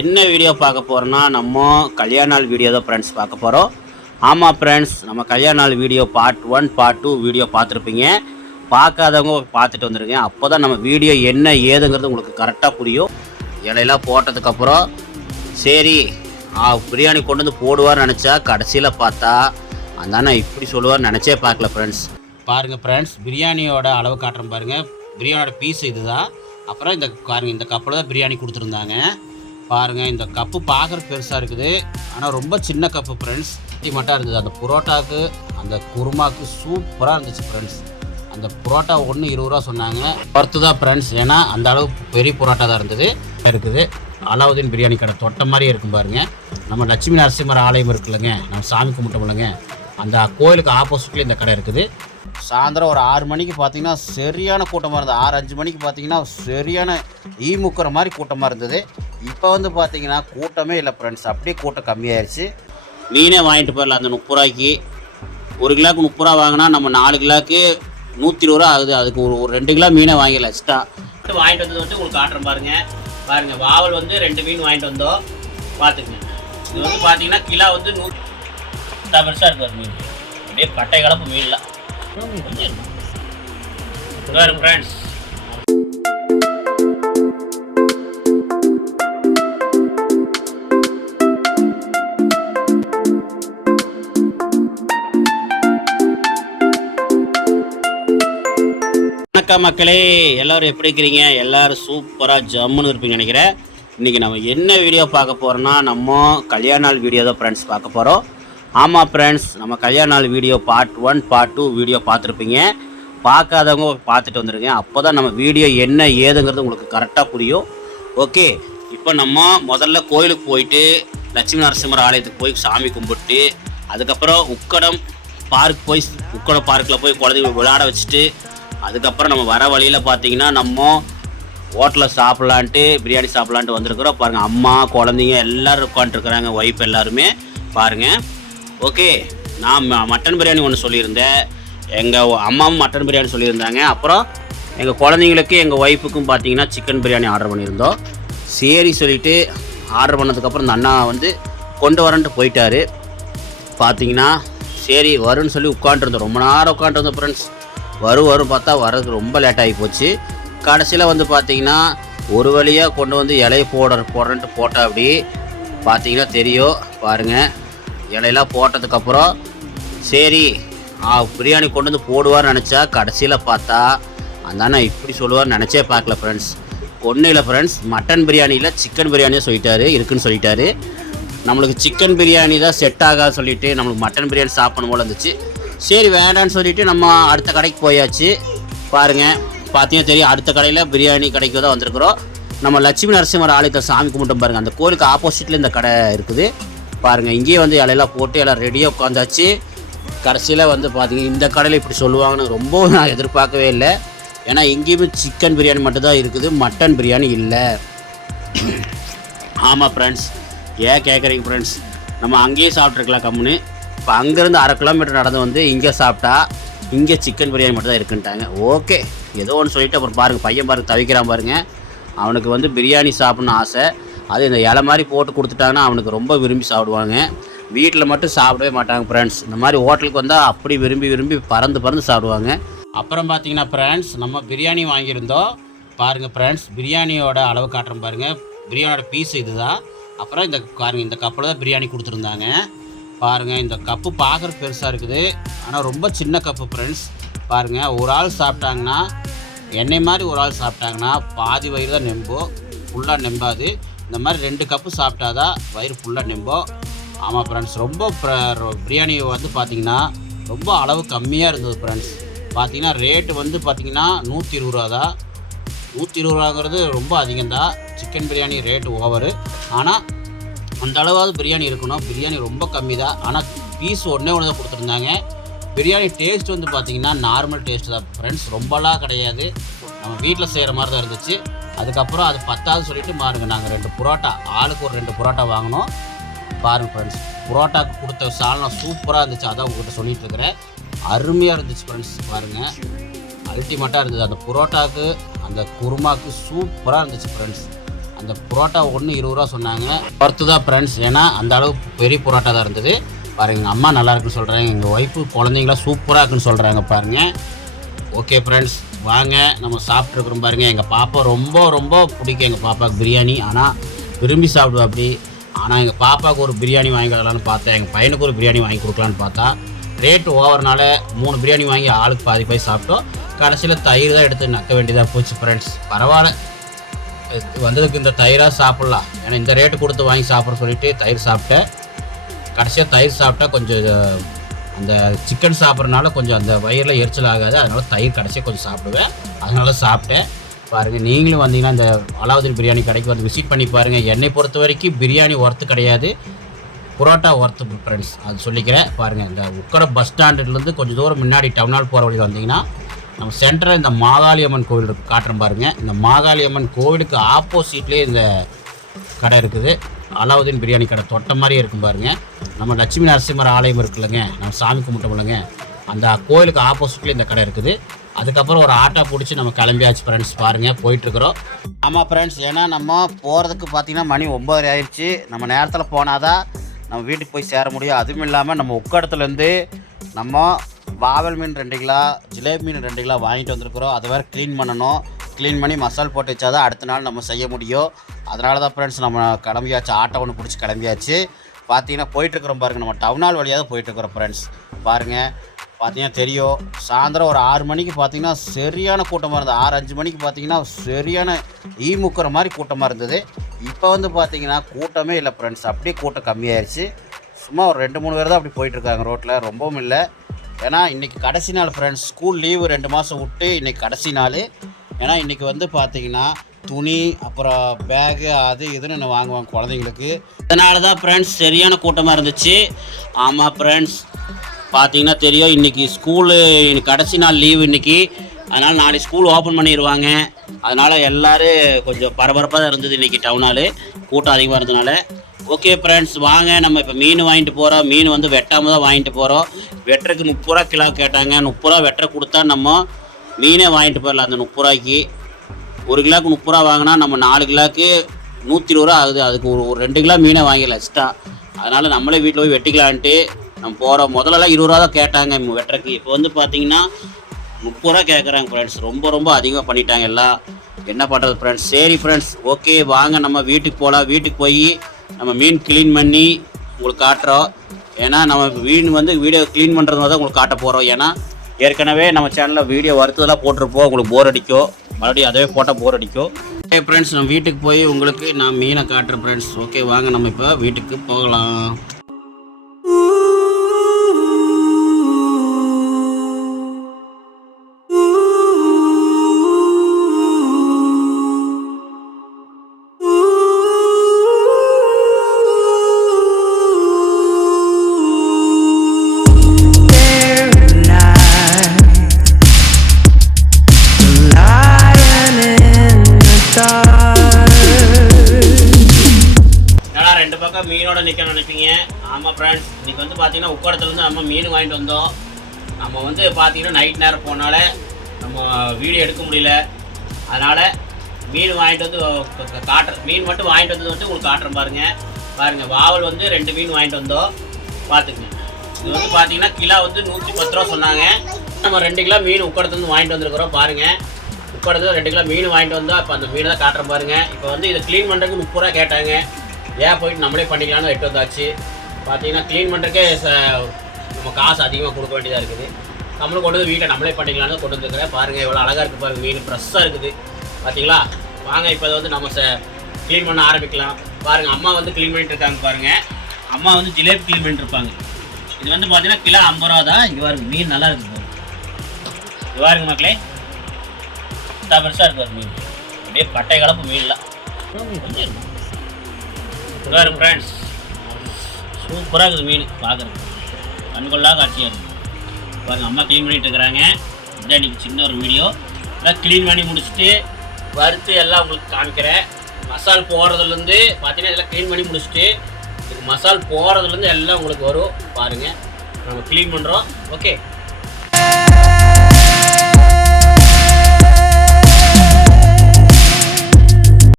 என்ன வீடியோ பார்க்க போகிறோன்னா நம்ம கல்யாண நாள் வீடியோ தான் ஃப்ரெண்ட்ஸ் பார்க்க போகிறோம் ஆமாம் ஃப்ரெண்ட்ஸ் நம்ம கல்யாண நாள் video part one part two video பார்த்துருப்பீங்க. பார்க்காதவங்க பார்த்துட்டு வந்துருங்க. அப்போ தான் நம்ம வீடியோ என்ன ஏதுங்கிறது உங்களுக்கு கரெக்டாக புரியும். இலையெல்லாம் போட்டதுக்கப்புறம் சரி பிரியாணி கொண்டு வந்து போடுவார்னு நினச்சா கடைசியில் பார்த்தா அந்த அண்ணா இப்படி சொல்லுவார்னு நினச்சே பார்க்கல ஃப்ரெண்ட்ஸ் பாருங்கள் ஃப்ரெண்ட்ஸ் பிரியாணியோட அளவு காட்டுறேன் பாருங்கள் பிரியாணியோட பீஸ் இதுதான். அப்புறம் இந்த பாருங்க இந்த கப்பில் தான் பிரியாணி கொடுத்துருந்தாங்க. பாருங்கள் இந்த கப்பு பார்க்குறதுக்கு பெருசாக இருக்குது. ஆனால் ரொம்ப சின்ன கப்பு ஃப்ரெண்ட்ஸ் மட்டும் இருந்தது. அந்த புரோட்டாக்கு அந்த குருமாவுக்கு சூப்பராக இருந்துச்சு ஃப்ரெண்ட்ஸ் அந்த புரோட்டா ஒன்று இருபது ரூபா சொன்னாங்க. ஒர்த்து தான் ஃப்ரெண்ட்ஸ் ஏன்னா அந்த அளவு பெரிய புரோட்டா தான் இருந்தது. இருக்குது. அலாவுதீன் பிரியாணி கடை தொட்ட மாதிரியே இருக்கும் பாருங்க. நம்ம லட்சுமி நரசிம்மர் ஆலயம் இருக்குல்லங்க நம்ம சாமி கும்பிட்டோம்லங்க அந்த கோயிலுக்கு ஆப்போசிட்லேயே இந்த கடை இருக்குது. சாயந்தரம் ஒரு ஆறு மணிக்கு பார்த்தீங்கன்னா சரியான கூட்டமாக இருந்தது. ஆறு அஞ்சு மணிக்கு பார்த்தீங்கன்னா சரியான ஈ முக்கிற மாதிரி கூட்டமாக இருந்தது. இப்போ வந்து பார்த்தீங்கன்னா கூட்டமே இல்லை ஃப்ரெண்ட்ஸ் அப்படியே கூட்டம் கம்மியாயிருச்சு. மீனே வாங்கிட்டு போயிடலாம். அந்த முப்பது ரூபாய்க்கு ஒரு கிலோக்கு முப்பது ரூபா வாங்கினா நம்ம நாலு கிலோக்கு நூற்றி இருபது ரூபா ஆகுது. அதுக்கு ஒரு ஒரு ரெண்டு கிலோ மீனை வாங்கிடலாம் எக்ஸ்ட்ரா வாங்கிட்டு வந்தது வந்து உங்களுக்கு காட்டுறேன் பாருங்க. பாருங்க வாவல் வந்து ரெண்டு மீன் வாங்கிட்டு வந்தோம். பார்த்துக்குங்க இது வந்து பார்த்தீங்கன்னா கிலோ வந்து நூற்றி பெருசாக இருக்குது மீன். அப்படியே பட்டை கலப்பு மீன்லாம். ஃப்ரெண்ட்ஸ் வணக்கம் மக்களே எல்லாரும் எப்படி இருக்கிறீங்க? எல்லாரும் சூப்பராக ஜம்முன்னு இருப்பீங்க நினைக்கிறேன். இன்றைக்கி நம்ம என்ன வீடியோ பார்க்க போகிறோன்னா நம்ம கல்யாண நாள் வீடியோ தான் ஃப்ரெண்ட்ஸ் பார்க்க போகிறோம் ஆமாம் ஃப்ரெண்ட்ஸ் நம்ம கல்யாண நாள் video part one part two video பார்த்துருப்பீங்க. பார்க்காதவங்க பார்த்துட்டு வந்துருங்க. அப்போ தான் நம்ம வீடியோ என்ன ஏதுங்கிறது உங்களுக்கு கரெக்டாக புரியும். ஓகே இப்போ நம்ம முதல்ல கோயிலுக்கு போயிட்டு லட்சுமி நரசிம்மர் ஆலயத்துக்கு போய் சாமி கும்பிட்டு அதுக்கப்புறம் உக்கடம் பார்க் போய் உக்கடம் பார்க்கில் போய் குழந்தைங்க விளையாட வச்சுட்டு அதுக்கப்புறம் நம்ம வர வழியில் பார்த்தீங்கன்னா நம்ம ஹோட்டலில் சாப்பிட்லான்ட்டு பிரியாணி சாப்பிட்லான்ட்டு வந்திருக்கிறோம். பாருங்கள் அம்மா குழந்தைங்க எல்லோரும் உட்காந்துருக்குறாங்க ஒய்ஃப் எல்லாருமே. பாருங்கள் ஓகே நான் ம- மட்டன் பிரியாணி ஒன்று சொல்லியிருந்தேன். எங்கள் அம்மாவும் மட்டன் பிரியாணி சொல்லியிருந்தாங்க. அப்புறம் எங்கள் குழந்தைங்களுக்கு எங்கள் ஒய்ஃபுக்கும் பார்த்தீங்கன்னா சிக்கன் பிரியாணி ஆர்டர் பண்ணியிருந்தோம். சரி சொல்லிவிட்டு ஆர்டர் பண்ணதுக்கப்புறம் இந்த அண்ணா வந்து கொண்டு வரேன்ட்டு போயிட்டாரு. பார்த்தீங்கன்னா சரி வரும்னு சொல்லி உட்காண்ட்ருந்தோம் ரொம்ப நேரம் உட்காண்ட்ருந்தோம் ஃப்ரெண்ட்ஸ் வரும் வரும் பார்த்தா வர்றதுக்கு ரொம்ப லேட் ஆகி போச்சு. கடைசியில் வந்து பார்த்தீங்கன்னா ஒரு வழியாக கொண்டு வந்து இலைய போட போடுறேன்ட்டு போட்டா அப்படி பார்த்தீங்கன்னா தெரியும். பாருங்கள் இலையெல்லாம் போட்டதுக்கப்புறம் சரி பிரியாணி கொண்டு வந்து போடுவார்னு நினச்சா கடைசியில் பார்த்தா அந்த அண்ணன் இப்படி சொல்லுவார்னு நினச்சே பார்க்கல ஃப்ரெண்ட்ஸ் ஒன்றும் இல்லை ஃப்ரெண்ட்ஸ் மட்டன் பிரியாணியில் சிக்கன் பிரியாணியே சொல்லிட்டாரு இருக்குன்னு சொல்லிட்டாரு. நம்மளுக்கு சிக்கன் பிரியாணி தான் செட் ஆகாது சொல்லிட்டு நம்மளுக்கு மட்டன் பிரியாணி சாப்பிடணும் போல இருந்துச்சு. சரி வேண்டான்னு சொல்லிட்டு நம்ம அடுத்த கடைக்கு போயாச்சு. பாருங்கள் பார்த்தீங்கன்னா தெரியும் அடுத்த கடையில் பிரியாணி கடைக்கு தான் வந்திருக்கிறோம். நம்ம லட்சுமி நரசிம்மர் ஆலயத்தை சாமி கும்பிட்டோம் பாருங்கள் அந்த கோயிலுக்கு ஆப்போசிட்டில் இந்த கடை இருக்குது. பாருங்கள் இங்கேயே வந்து இலையெல்லாம் போட்டு எல்லாம் ரெடியாக உட்காந்தாச்சு. கடைசியில் வந்து பார்த்தீங்க இந்த கடையில் இப்படி சொல்லுவாங்கன்னு ரொம்ப நான் எதிர்பார்க்கவே இல்லை. ஏன்னா எங்கேயுமே சிக்கன் பிரியாணி மட்டும்தான் இருக்குது. மட்டன் பிரியாணி இல்லை. ஆமாம் ஃப்ரெண்ட்ஸ் ஏன் கேட்குறீங்க ஃப்ரெண்ட்ஸ் நம்ம அங்கேயே சாப்பிட்ருக்கலாம் கம்முன்னு. இப்போ அங்கேருந்து அரை கிலோமீட்டர் நடந்து வந்து இங்கே சாப்பிட்டா இங்கே சிக்கன் பிரியாணி மட்டும் தான் இருக்குன்ட்டாங்க. ஓகே ஏதோ ஒன்று சொல்லிட்டு அப்புறம் பாருங்கள் பையன் பாருங்க தவிக்கிறான் பாருங்க. அவனுக்கு வந்து பிரியாணி சாப்பிட்ணுன்னு ஆசை. அது இந்த இலை மாதிரி போட்டு கொடுத்துட்டாங்கன்னா அவனுக்கு ரொம்ப விரும்பி சாப்பிடுவாங்க. வீட்டில் மட்டும் சாப்பிடவே மாட்டாங்க ஃப்ரெண்ட்ஸ் இந்த மாதிரி ஹோட்டலுக்கு வந்தால் அப்படி விரும்பி விரும்பி பறந்து பறந்து சாப்பிடுவாங்க. அப்புறம் பார்த்தீங்கன்னா ஃப்ரெண்ட்ஸ் நம்ம பிரியாணி வாங்கியிருந்தோம். பாருங்கள் ஃப்ரெண்ட்ஸ் பிரியாணியோட அளவு காட்டுறோம் பாருங்கள் பிரியாணியோட பீஸ் இதுதான். அப்புறம் இந்த பாருங்க இந்த கப்பில் தான் பிரியாணி கொடுத்துருந்தாங்க. பாருங்கள் இந்த கப்பு பார்க்குற பெருசாக இருக்குது. ஆனால் ரொம்ப சின்ன கப்பு ஃப்ரெண்ட்ஸ் பாருங்கள் ஒரு ஆள் சாப்பிட்டாங்கன்னா என்னை மாதிரி ஒரு ஆள் சாப்பிட்டாங்கன்னா பாதி வயிறு தான் நெம்போ ஃபுல்லாக நெம்பாது. இந்த மாதிரி ரெண்டு கப்பு சாப்பிட்டாதான் வயிறு ஃபுல்லாக நெம்போ. ஆமாம் ஃப்ரெண்ட்ஸ் ரொம்ப பிரியாணி வந்து பார்த்திங்கன்னா ரொம்ப அளவு கம்மியாக இருந்தது ஃப்ரெண்ட்ஸ் பார்த்தீங்கன்னா ரேட்டு வந்து பார்த்திங்கன்னா நூற்றி இருபது ரூபா தான். நூற்றி இருபது ரூபாங்கிறது ரொம்ப அதிகம்தான். சிக்கன் பிரியாணி ரேட்டு ஓவரு ஆனால் அந்த அளவாவது பிரியாணி இருக்கணும். பிரியாணி ரொம்ப கம்மி தான் ஆனால் பீஸ் ஒன்றே ஒன்று தான் கொடுத்துருந்தாங்க. பிரியாணி டேஸ்ட் வந்து பார்த்தீங்கன்னா நார்மல் டேஸ்ட் தான். ஃப்ரெண்ட்ஸ் ரொம்பலாம் கிடையாது. நம்ம வீட்டில் செய்கிற மாதிரி தான் இருந்துச்சு. அதுக்கப்புறம் அது பத்தாவது சொல்லிட்டு பாருங்கள் நாங்கள் ரெண்டு புரோட்டா ஆளுக்கு ஒரு ரெண்டு புரோட்டா வாங்கினோம். பாருங்கள் ஃப்ரெண்ட்ஸ் புரோட்டாக்கு கொடுத்த சால்னா சூப்பராக இருந்துச்சு. அதான் உங்கள்கிட்ட சொல்லிட்டு இருக்கிறேன். அருமையாக இருந்துச்சு ஃப்ரெண்ட்ஸ் பாருங்கள் அல்டிமேட்டாக இருந்தது. அந்த புரோட்டாக்கு அந்த குருமாவுக்கு சூப்பராக இருந்துச்சு ஃப்ரெண்ட்ஸ் அந்த புரோட்டா ஒன்று இருபது ரூபா சொன்னாங்க. ஒர்த்து தான் ஃப்ரெண்ட்ஸ் ஏன்னா அந்த அளவு பெரிய புரோட்டா தான் இருந்தது. பாருங்க எங்கள் அம்மா நல்லா இருக்குன்னு சொல்கிறாங்க எங்கள் ஒய்ஃபு குழந்தைங்களாம் சூப்பராக இருக்குன்னு சொல்கிறாங்க பாருங்கள் ஓகே ஃப்ரெண்ட்ஸ் வாங்க நம்ம சாப்பிட்ருக்குறோம் பாருங்கள் எங்கள் பாப்பா ரொம்ப ரொம்ப பிடிக்கும் எங்கள் பாப்பாவுக்கு பிரியாணி. ஆனால் விரும்பி சாப்பிடுவா அப்படி. ஆனால் எங்கள் பாப்பாவுக்கு ஒரு பிரியாணி வாங்கி கொடுக்கலான்னு பார்த்தேன் எங்கள் பையனுக்கு ஒரு பிரியாணி வாங்கி கொடுக்கலான்னு பார்த்தா ரேட்டு ஓவர்னால மூணு பிரியாணி வாங்கி ஆளுக்கு பாதி போய் சாப்பிட்டோம். கடைசியில் தயிர் தான் எடுத்து நக்க வேண்டியதாக போச்சு ஃப்ரெண்ட்ஸ் பரவாயில்ல. வந்ததுக்கு இந்த தயிராக சாப்பிட்லாம். ஏன்னா இந்த ரேட்டு கொடுத்து வாங்கி சாப்பிட சொல்லிட்டு தயிர் சாப்பிட்டேன். கடைசியாக தயிர் சாப்பிட்டா கொஞ்சம் அந்த சிக்கன் சாப்பிட்றதுனால கொஞ்சம் அந்த வயிறில் எரிச்சல் ஆகாது. அதனால தயிர் கடைசியாக கொஞ்சம் சாப்பிடுவேன். அதனால சாப்பிட்டேன். பாருங்கள் நீங்களும் வந்தீங்கன்னா இந்த அலாவுதீன் பிரியாணி கடைக்கு வந்து விசிட் பண்ணி பாருங்கள் என்னை பொறுத்த வரைக்கும் பிரியாணி ஒர்த்து கிடையாது. புரோட்டா ஒர்த்து ஃப்ரெண்ட்ஸ் அது சொல்லிக்கிறேன். பாருங்கள் இந்த உக்கட பஸ் ஸ்டாண்டுலேருந்து கொஞ்சம் தூரம் முன்னாடி டவுனால் போகிற வழியில் வந்தீங்கன்னா நம்ம சென்டரில் இந்த மாகாளியம்மன் கோவில் இருக்கு. காட்டுறேன் பாருங்கள் இந்த மாகாளியம்மன் கோவிலுக்கு ஆப்போசிட்லேயே இந்த கடை இருக்குது. அலாவுதீன் பிரியாணி கடை தொட்ட மாதிரியே இருக்கும் பாருங்க. நம்ம லட்சுமி நரசிம்மர் ஆலயம் இருக்குல்லங்க நம்ம சாமி கும்பிட்டோம்லங்க அந்த கோயிலுக்கு ஆப்போசிட்லேயே இந்த கடை இருக்குது. அதுக்கப்புறம் ஒரு ஆட்டோ பிடிச்சி நம்ம கிளம்பியாச்சு ஃப்ரெண்ட்ஸ் பாருங்கள் போயிட்டுருக்குறோம். ஆமாம் ஃப்ரெண்ட்ஸ் ஏன்னா நம்ம போகிறதுக்கு பார்த்தீங்கன்னா மணி ஒம்பது ஆயிடுச்சு. நம்ம நேரத்தில் போனாதான் நம்ம வீட்டுக்கு போய் சேர முடியும். அதுவும் இல்லாமல் நம்ம உக்கடத்துலேருந்து நம்ம வாவல் மீன் ரெண்டு கிலோ ஜிலேபி மீன் ரெண்டு கிலோ வாங்கிட்டு வந்திருக்கிறோம். அதை வேறு க்ளீன் பண்ணணும். க்ளீன் பண்ணி மசால் போட்டு வச்சா தான் அடுத்த நாள் நம்ம செய்ய முடியும். அதனால தான் ஃப்ரெண்ட்ஸ் நம்ம கிளம்பியாச்சு. ஆட்டோ ஒன்று பிடிச்சி கிளம்பியாச்சு. பார்த்தீங்கன்னா போயிட்டுருக்குறோம் பாருங்கள் நம்ம டவுனால் வழியாக தான் போயிட்டுருக்குறோம் ஃப்ரெண்ட்ஸ் பாருங்கள் பார்த்தீங்கன்னா தெரியும். சாயந்தரம் ஒரு ஆறு மணிக்கு பார்த்தீங்கன்னா சரியான கூட்டமாக இருந்தது. ஆறு அஞ்சு மணிக்கு பார்த்தீங்கன்னா சரியான ஈ முக்கிற மாதிரி கூட்டமாக இருந்தது. இப்போ வந்து பார்த்தீங்கன்னா கூட்டமே இல்லை ஃப்ரெண்ட்ஸ் அப்படியே கூட்டம் கம்மியாயிருச்சு. சும்மா ஒரு ரெண்டு மூணு பேர் தான் அப்படி போயிட்டுருக்காங்க ரோட்டில் ரொம்பவும் இல்லை. ஏன்னா இன்றைக்கி கடைசி நாள் ஃப்ரெண்ட்ஸ் ஸ்கூல் லீவு ரெண்டு மாதம் விட்டு இன்றைக்கி கடைசி நாள். ஏன்னா இன்றைக்கி வந்து பார்த்தீங்கன்னா துணி அப்புறம் பேகு அது இதுன்னு நான் வாங்குவாங்க குழந்தைங்களுக்கு. அதனால தான் ஃப்ரெண்ட்ஸ் சரியான கூட்டமாக இருந்துச்சு. ஆமாம் ஃப்ரெண்ட்ஸ் பார்த்தீங்கன்னா தெரியும் இன்றைக்கி ஸ்கூலு கடைசி நாள் லீவு இன்றைக்கி அதனால் நாளைக்கு ஸ்கூல் ஓப்பன் பண்ணிடுவாங்க அதனால் எல்லோரும் கொஞ்சம் பரபரப்பாக தான் இருந்தது இன்றைக்கி டவுனால் கூட்டம் அதிகமாக இருந்ததுனால. ஓகே ஃப்ரெண்ட்ஸ் வாங்க. நம்ம இப்போ மீன் வாங்கிட்டு போகிறோம் மீன் வந்து வெட்டாமல் தான் வாங்கிட்டு போகிறோம் வெட்டுறதுக்கு முப்பது ரூபா கிலோ கேட்டாங்க. முப்பது ரூபா வெட்டுற கொடுத்தா நம்ம மீனே வாங்கிட்டு போயிடலாம். அந்த முப்பது ரூபாய்க்கு ஒரு கிலோக்கு முப்பது ரூபா வாங்கினா நம்ம நாலு கிலோக்கு நூற்றி இருபது ரூபா ஆகுது. அதுக்கு ஒரு ஒரு ரெண்டு கிலோ மீனே வாங்கிடலாம் எக்ஸ்ட்ரா அதனால் நம்மளே வீட்டில் போய் வெட்டிக்கலான்ட்டு நம்ம போகிறோம் முதல்லலாம் இருபது ரூபா தான் கேட்டாங்க வெட்டுறக்கு இப்போ வந்து பார்த்தீங்கன்னா முப்பது ரூபா கேட்குறாங்க ஃப்ரெண்ட்ஸ் ரொம்ப ரொம்ப அதிகமாக பண்ணிட்டாங்க எல்லாம். என்ன பண்ணுறது ஃப்ரெண்ட்ஸ் சரி ஃப்ரெண்ட்ஸ் ஓகே வாங்க. நம்ம வீட்டுக்கு போகலாம் வீட்டுக்கு போய் நம்ம மீன் க்ளீன் பண்ணி உங்களுக்கு காட்டுறோம். ஏன்னா நம்ம மீன் வந்து வீடியோ க்ளீன் பண்ணுறது தான் உங்களுக்கு காட்ட போகிறோம் ஏன்னா ஏற்கனவே நம்ம சேனலில் வீடியோ வறுத்ததெல்லாம் போட்டிருப்போம். உங்களுக்கு போர் அடிக்கும். மறுபடியும் அதே போட்டால் போர் அடிக்கும். ஓகே ஃப்ரெண்ட்ஸ் நம்ம வீட்டுக்கு போய் உங்களுக்கு நான் மீனை காட்டுறேன் ஃப்ரெண்ட்ஸ் ஓகே வாங்க நம்ம இப்போ வீட்டுக்கு போகலாம். ரெண்டு மீனோட நிற்க நினைப்பீங்க. ஆமாம் ஃப்ரெண்ட்ஸ் இன்னைக்கு வந்து பார்த்தீங்கன்னா உக்கடத்துலேருந்து நம்ம மீன் வாங்கிட்டு வந்தோம். நம்ம வந்து பார்த்தீங்கன்னா நைட் நேரம் போனால நம்ம வீடியோ எடுக்க முடியல. அதனால் மீன் வாங்கிட்டு வந்து காட்டுற மீன் மட்டும் வாங்கிட்டு வந்தது வந்து உங்களுக்கு காட்டுறேன் பாருங்கள் பாருங்கள் வாவல் வந்து ரெண்டு மீன் வாங்கிட்டு வந்தோம். பார்த்துக்குங்க இது வந்து பார்த்தீங்கன்னா கிலோ வந்து நூற்றி பத்து ரூபா சொன்னாங்க. நம்ம ரெண்டு கிலோ மீன் உக்கடத்துலேருந்து வாங்கிட்டு வந்துருக்குறோம். பாருங்கள் உட்காந்து ரெண்டு கிலோ மீன் வாங்கிட்டு வந்தோம். இப்போ அந்த மீனை தான் காட்டுறேன் பாருங்க. இப்போ வந்து இதை க்ளீன் பண்ணுறதுக்கு முப்பது ரூபா கேட்டாங்க. ஏன் போயிட்டு நம்மளே பண்ணிக்கலாம்னு எட்டு வந்தாச்சு. பார்த்தீங்கன்னா க்ளீன் பண்ணுறதுக்கே நம்ம காசு அதிகமாக கொடுக்க வேண்டியதாக இருக்குது. நம்மளும் கொண்டு வந்து வீட்டை நம்மளே பண்ணிக்கலாம்னு கொண்டு வந்துருக்கிறேன். பாருங்கள் எவ்வளோ அழகாக இருக்குது பாருங்கள் மீன் ஃப்ரெஷ்ஷாக இருக்குது. பார்த்தீங்களா வாங்க இப்போ வந்து நம்ம ச க்ளீன் பண்ண ஆரம்பிக்கலாம். பாருங்கள் அம்மா வந்து க்ளீன் பண்ணிட்டு இருக்காங்க பாருங்கள் அம்மா வந்து ஜிலேபி க்ளீன் பண்ணிட்டு இருப்பாங்க. இது வந்து பார்த்தீங்கன்னா கிலோ ஐம்பது ரூபா தான். இங்கே பாருங்க மீன் நல்லா இருக்குது பாருங்க. இது பாருங்க மக்களே. பெருசாக இருக்கு மீன். அப்படியே பட்டை கலப்பு மீன்லாம். பாரு ஃப்ரெண்ட்ஸ் சூப்பராக இருக்குது மீன் பார்க்குறதுக்கு. கண்கொள்ளா காட்சியாக இருக்குது பாருங்கள் அம்மா க்ளீன் பண்ணிகிட்டு இருக்கிறாங்க. இதான் இன்னைக்கு சின்ன ஒரு வீடியோ எல்லாம் க்ளீன் பண்ணி முடிச்சுட்டு வறுத்து எல்லாம் உங்களுக்கு காமிக்கிறேன். மசால் போடுறதுலேருந்து பார்த்தீங்கன்னா இதெல்லாம் க்ளீன் பண்ணி முடிச்சுட்டு இதுக்கு மசால் போடுறதுலேருந்து எல்லாம் உங்களுக்கு வரும். பாருங்கள் நம்ம க்ளீன் பண்ணுறோம் ஓகே